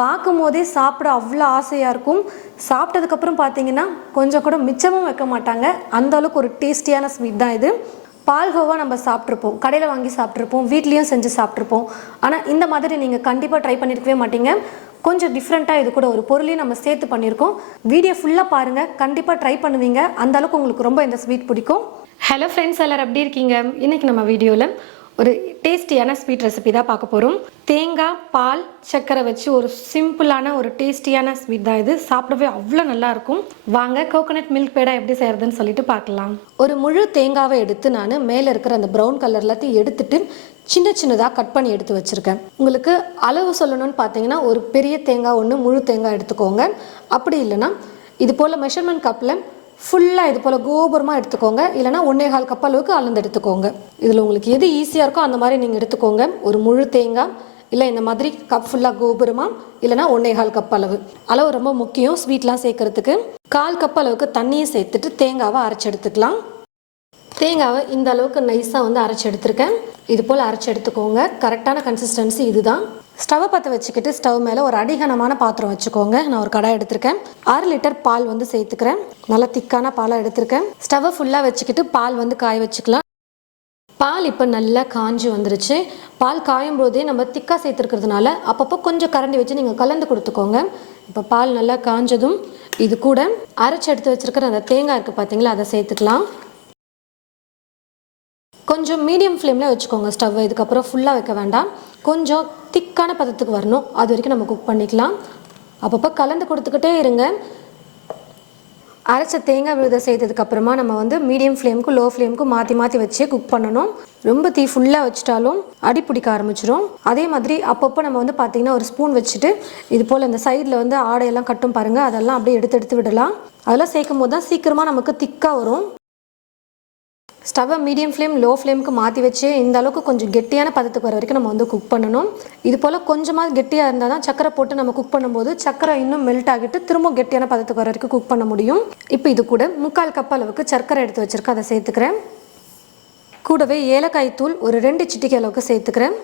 பார்க்கும் போதே சாப்பிட அவ்வளோ ஆசையாக இருக்கும். சாப்பிட்டதுக்கப்புறம் பார்த்தீங்கன்னா கொஞ்சம் கூட மிச்சமும் வைக்க மாட்டாங்க. அந்த அளவுக்கு ஒரு டேஸ்டியான ஸ்வீட் தான் இது. பால்கோவா நம்ம சாப்பிட்ருப்போம் கடையில் வாங்கி சாப்பிட்ருப்போம் வீட்லேயும் செஞ்சு சாப்பிட்ருப்போம் ஆனால் இந்த மாதிரி நீங்கள் கண்டிப்பாக ட்ரை பண்ணியிருக்கவே மாட்டீங்க. கொஞ்சம் டிஃப்ரெண்ட்டாக இது கூட ஒரு பொருளையும் நம்ம சேர்த்து பண்ணியிருக்கோம் வீடியோ ஃபுல்லாக பாருங்கள் கண்டிப்பாக ட்ரை பண்ணுவீங்க. அந்த அளவுக்கு உங்களுக்கு ரொம்ப இந்த ஸ்வீட் பிடிக்கும். ஹலோ ஃப்ரெண்ட்ஸ் எல்லோரும் எப்படி இருக்கீங்க? இன்றைக்கி நம்ம வீடியோவில் ஒரு டேஸ்டியான ஸ்வீட் ரெசிபி தான் பார்க்க போகிறோம் தேங்காய் பால் சர்க்கரை வச்சு ஒரு சிம்பிளான ஒரு டேஸ்டியான ஸ்வீட் தான் இது. சாப்பிடவே அவ்வளோ நல்லா இருக்கும். வாங்க கோகோனட் மில்க் பேடா எப்படி செய்யறதுன்னு சொல்லிட்டு பார்க்கலாம். ஒரு முழு தேங்காவை எடுத்து நான் மேலே இருக்கிற அந்த ப்ரௌன் கலர் எல்லாத்தையும் எடுத்துட்டு சின்ன சின்னதாக கட் பண்ணி எடுத்து வச்சுருக்கேன். உங்களுக்கு அளவு சொல்லணும்னு பார்த்தீங்கன்னா ஒரு பெரிய தேங்காய் ஒன்று முழு தேங்காய் எடுத்துக்கோங்க. அப்படி இல்லைன்னா இது போல் மெஷர்மெண்ட் கப்பில் ஃபுல்லாக இது போல் கோபுரமாக எடுத்துக்கோங்க. இல்லைனா ஒன்றே கால் கப் அளவுக்கு அளந்து எடுத்துக்கோங்க. இதில் உங்களுக்கு எது ஈஸியாக இருக்கோ அந்த மாதிரி நீங்கள் எடுத்துக்கோங்க. ஒரு முழு தேங்காய் இல்லை இந்த மாதிரி கப் ஃபுல்லாக கோபுரமாக இல்லைனா ஒன்றே கால் கப் அளவு. அளவு ரொம்ப முக்கியம் ஸ்வீட்லாம் சேர்க்கறதுக்கு. கால் கப் அளவுக்கு தண்ணியை சேர்த்துட்டு தேங்காவை அரைச்சி எடுத்துக்கலாம். தேங்காவை இந்த அளவுக்கு நைஸாக வந்து அரைச்சி எடுத்திருக்கேன். இது போல் அரைச்சி எடுத்துக்கோங்க. கரெக்டான கன்சிஸ்டன்சி இதுதான். ஸ்டவ் பற்ற வச்சுக்கிட்டு ஸ்டவ் மேலே ஒரு அடிகனமான பாத்திரம் வச்சுக்கோங்க. நான் ஒரு கடாய் எடுத்திருக்கேன். ஆறு லிட்டர் பால் வந்து சேர்த்துக்கிறேன். நல்லா திக்கான பாலாக எடுத்திருக்கேன். ஸ்டவ்வை ஃபுல்லாக வச்சுக்கிட்டு பால் வந்து காய வச்சுக்கலாம். பால் இப்போ நல்லா காஞ்சி வந்துருச்சு. பால் காயும் போதே நம்ம திக்காக சேர்த்துருக்கிறதுனால அப்பப்போ கொஞ்சம் கரண்டி வச்சு நீங்கள் கலந்து கொடுத்துக்கோங்க. இப்போ பால் நல்லா காஞ்சதும் இது கூட அரைச்சி எடுத்து வச்சுருக்கிற அந்த தேங்காய் இருக்குது பார்த்தீங்களா அதை சேர்த்துக்கலாம். கொஞ்சம் மீடியம் ஃப்ளேமில் வச்சுக்கோங்க ஸ்டவ். இதுக்கப்புறம் ஃபுல்லாக வைக்க வேண்டாம். கொஞ்சம் திக்கான பதத்துக்கு வரணும். அது வரைக்கும் நம்ம குக் பண்ணிக்கலாம். அப்பப்போ கலந்து கொடுத்துக்கிட்டே இருங்க. அரைச்ச தேங்காய் விழுத செய்ததுக்கப்புறமா நம்ம வந்து மீடியம் ஃப்ளேமுக்கு லோ ஃப்ளேமுக்கு மாற்றி மாற்றி வச்சு குக் பண்ணணும். ரொம்ப தீ ஃபுல்லாக வச்சுட்டாலும் அடி பிடிக்க ஆரம்பிச்சிடும் அதே மாதிரி அப்பப்போ நம்ம வந்து பார்த்திங்கன்னா ஒரு ஸ்பூன் வச்சுட்டு இது போல் இந்த சைடில் வந்து ஆடையெல்லாம் கட்டும் பாருங்கள் அதெல்லாம் அப்படியே எடுத்து எடுத்து விடலாம். அதெல்லாம் சேர்க்கும் போது தான் சீக்கிரமாக நமக்கு திக்காக வரும். ஸ்டவ்வை மீடியம் ஃப்ளேம் லோ ஃப்ளேமுக்கு மாற்றி வச்சு இந்த அளவுக்கு கொஞ்சம் கெட்டியான பதத்துக்கு வர வரைக்கும் நம்ம வந்து குக் பண்ணணும். இது போல் கொஞ்சமாக கெட்டியாக இருந்தால் தான் சக்கரை போட்டு நம்ம குக் பண்ணும்போது சக்கரை இன்னும் மெல்ட் ஆகிட்டு திரும்ப கெட்டியான பதத்துக்கு வர வரைக்கும் குக் பண்ண முடியும். இப்போ இது கூட முக்கால் கப் அளவுக்கு சர்க்கரை எடுத்து வச்சுருக்கேன். அதை சேர்த்துக்கிறேன். கூடவே ஏலக்காய் தூள் ஒரு ரெண்டு சிட்டிக்கை அளவுக்கு சேர்த்துக்கிறேன்.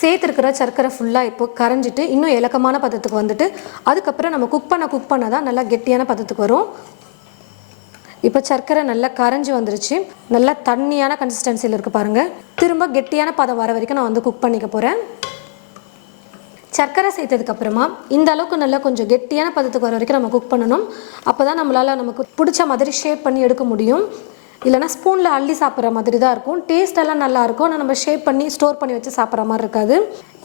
சேர்த்துருக்கிற சர்க்கரை ஃபுல்லாக இப்போ கரைஞ்சிட்டு இன்னும் இலக்கமான பதத்துக்கு வந்துட்டு அதுக்கப்புறம் நம்ம குக் பண்ண குக் பண்ண தான் நல்லா கெட்டியான பதத்துக்கு வரும். இப்போ சர்க்கரை நல்லா கரைஞ்சி வந்துருச்சு. நல்லா தண்ணியான கன்சிஸ்டன்சியில் இருக்குது பாருங்கள் திரும்ப கெட்டியான பதம் வர வரைக்கும் நான் வந்து குக் பண்ணிக்க போகிறேன் சர்க்கரை சேர்த்ததுக்கப்புறமா இந்த அளவுக்கு நல்லா கொஞ்சம் கெட்டியான பதத்துக்கு வர வரைக்கும் நம்ம குக் பண்ணணும். அப்போ தான் நம்மளால் நமக்கு பிடிச்ச மாதிரி ஷேப் பண்ணி எடுக்க முடியும். இல்லைனா ஸ்பூனில் அள்ளி சாப்பிட்ற மாதிரி தான் இருக்கும். டேஸ்டெல்லாம் நல்லாயிருக்கும் நல்லா இருக்கும். ஆனால் நம்ம ஷேப் பண்ணி ஸ்டோர் பண்ணி வச்சு சாப்பிட்ற மாதிரி இருக்காது.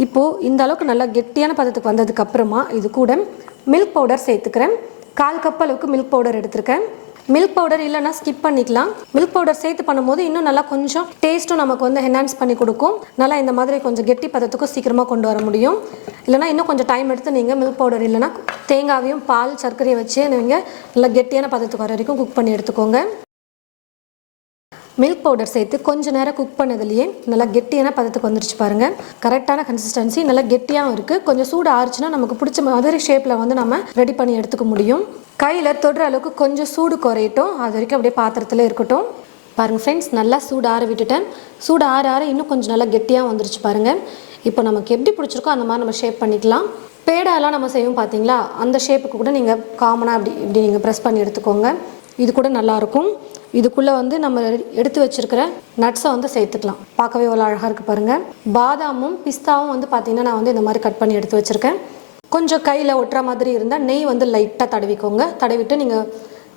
இப்போது இந்த அளவுக்கு நல்லா கெட்டியான பதத்துக்கு வந்ததுக்கப்புறமா இது கூட மில்க் பவுடர் சேர்த்துக்கிறேன். கால் கப் அளவுக்கு மில்க் பவுடர் எடுத்திருக்கேன். மில்க் பவுடர் இல்லைன்னா ஸ்கிப் பண்ணிக்கலாம். மில்க் பவுடர் சேர்த்து பண்ணும்போது இன்னும் நல்லா கொஞ்சம் டேஸ்ட்டும் நமக்கு வந்து என்ஹான்ஸ் பண்ணி கொடுக்கும். நல்லா இந்த மாதிரி கொஞ்சம் கெட்டி பதத்துக்கும் சீக்கிரமாக கொண்டு வர முடியும். இல்லைனா இன்னும் கொஞ்சம் டைம் எடுத்து நீங்கள் மில்க் பவுடர் இல்லைனா தேங்காவையும் பால் சர்க்கரையை வச்சு நீங்கள் நல்லா கெட்டியான பதத்துக்கு வர வரைக்கும் குக் பண்ணி எடுத்துக்கோங்க. மில்க் பவுடர் சேர்த்து கொஞ்சம் நேரம் குக் பண்ணதுலேயே நல்லா கெட்டியான பதத்துக்கு வந்துருச்சு பாருங்கள் கரெக்டான கன்சிஸ்டன்சி நல்லா கெட்டியாகவும் இருக்குது கொஞ்சம் சூடு ஆறுச்சுன்னா நமக்கு பிடிச்ச மாதிரி ஷேப்பில் வந்து நம்ம ரெடி பண்ணி எடுத்துக்க முடியும். கையில் தொடுற அளவுக்கு கொஞ்சம் சூடு குறையட்டும். அது வரைக்கும் அப்படியே பாத்திரத்தில் இருக்கட்டும். பாருங்கள் ஃப்ரெண்ட்ஸ் நல்லா சூடு ஆற விட்டுட்டேன். சூடு ஆற ஆற இன்னும் கொஞ்சம் நல்லா கெட்டியாக வந்துருச்சு பாருங்கள் இப்போ நமக்கு எப்படி பிடிச்சிருக்கோ அந்த மாதிரி நம்ம ஷேப் பண்ணிக்கலாம். பேடாலாம் நம்ம செய்வோம் பார்த்தீங்களா அந்த ஷேப்புக்கு கூட நீங்கள் காமனாக அப்படி இப்படி நீங்கள் ப்ரெஸ் பண்ணி எடுத்துக்கோங்க. இது கூட நல்லாயிருக்கும் இதுக்குள்ளே வந்து நம்ம எடுத்து வச்சிருக்கிற நட்ஸை வந்து சேர்த்துக்கலாம். பார்க்கவே அவ்வளோ அழகாக இருக்குது பாருங்கள் பாதாமும் பிஸ்தாவும் வந்து பார்த்திங்கன்னா நான் வந்து இந்த மாதிரி கட் பண்ணி எடுத்து வச்சுருக்கேன். கொஞ்சம் கையில் ஒட்டுற மாதிரி இருந்தால் நெய் வந்து லைட்டாக தடவிக்கோங்க. தடவிட்டு நீங்கள்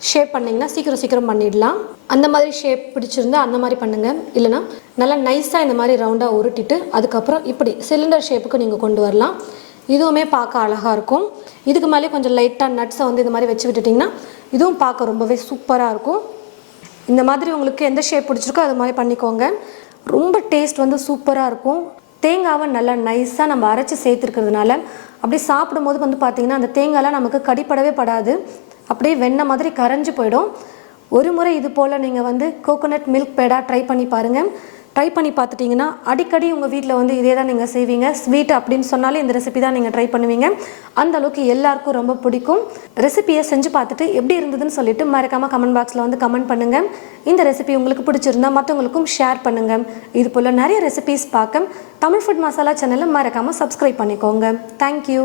ஷேப் பண்ணிங்கன்னா சீக்கிரம் சீக்கிரம் பண்ணிடலாம். அந்த மாதிரி ஷேப் பிடிச்சிருந்தா அந்த மாதிரி பண்ணுங்கள் இல்லைனா நல்லா நைஸாக இந்த மாதிரி ரவுண்டாக உருட்டிட்டு அதுக்கப்புறம் இப்படி சிலிண்டர் ஷேப்புக்கு நீங்கள் கொண்டு வரலாம். இதுவுமே பார்க்க அழகாக இருக்கும். இதுக்கு மேலே கொஞ்சம் லைட்டாக நட்ஸை வந்து இந்த மாதிரி வச்சு விட்டுட்டிங்கன்னா இதுவும் பார்க்க ரொம்பவே சூப்பராக இருக்கும். இந்த மாதிரி உங்களுக்கு எந்த ஷேப் பிடிச்சிருக்கோ அது மாதிரி பண்ணிக்கோங்க. ரொம்ப டேஸ்ட் வந்து சூப்பராக இருக்கும். தேங்காவை நல்லா நைஸாக நம்ம அரைச்சி சேர்த்துருக்கிறதுனால அப்படியே சாப்பிடும்போது வந்து பார்த்திங்கன்னா அந்த தேங்காய்லாம் நமக்கு கடிப்படவே படாது. அப்படியே வெண்ணெய் மாதிரி கரைஞ்சி போயிடும். ஒரு முறை இது போல் நீங்கள் வந்து கோகோனட் மில்க் பேடாக ட்ரை பண்ணி பாருங்கள் ட்ரை பண்ணி பார்த்துட்டிங்கன்னா அடிக்கடி உங்கள் வீட்டில் வந்து இதே தான் நீங்கள் செய்வீங்க. ஸ்வீட் அப்படின்னு சொன்னாலே இந்த ரெசிபி தான் நீங்கள் ட்ரை பண்ணுவீங்க. அந்த அளவுக்கு எல்லாருக்கும் ரொம்ப பிடிக்கும். ரெசிபியை செஞ்சு பார்த்துட்டு எப்படி இருந்ததுன்னு சொல்லிட்டு மறக்காமல் கமெண்ட் பாக்ஸில் வந்து கமெண்ட் பண்ணுங்கள் இந்த ரெசிபி உங்களுக்கு பிடிச்சிருந்தா மற்றவங்களுக்கும் ஷேர் பண்ணுங்கள் இது போல் நிறைய ரெசிபிஸ் பார்க்க தமிழ் ஃபுட் மசாலா சேனலை மறக்காமல் சப்ஸ்கிரைப் பண்ணிக்கோங்க. தேங்க்யூ